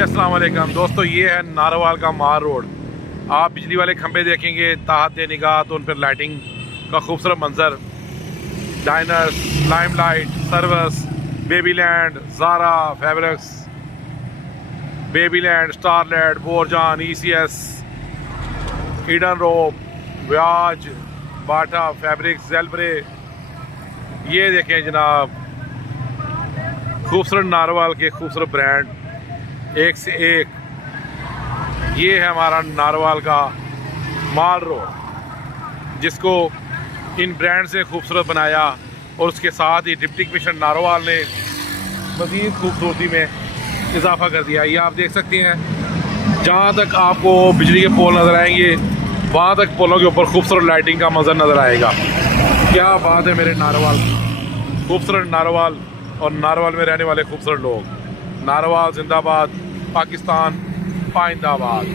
अस्सलाम वालेकुम दोस्तों, ये है नारोवाल का मार रोड। आप बिजली वाले खंबे देखेंगे, ताहत निगाह तो उन पर लाइटिंग का खूबसूरत मंजर, Diners, Limelight, Servis, Babyland, Zara Fabrics, Babyland, Starland, Borjan, ECS, Eden Robe, व्याज, बाटा फैब्रिक्स, जेलब्रे। ये देखें जनाब, खूबसूरत नारोवाल के खूबसूरत ब्रांड एक से एक। ये है हमारा नारोवाल का माल रोड, जिसको इन ब्रांड से खूबसूरत बनाया और उसके साथ ही डिप्टी कमिश्नर नारोवाल ने मज़ीद खूबसूरती में इजाफा कर दिया। ये आप देख सकते हैं, जहाँ तक आपको बिजली के पोल नज़र आएंगे वहाँ तक पोलों के ऊपर खूबसूरत लाइटिंग का मंजर नज़र आएगा। क्या बात है मेरे नारोवाल, खूबसूरत नारोवाल और नारोवाल में रहने वाले खूबसूरत लोग। नारोवाल जिंदाबाद, पाकिस्तान पाइंदाबाद।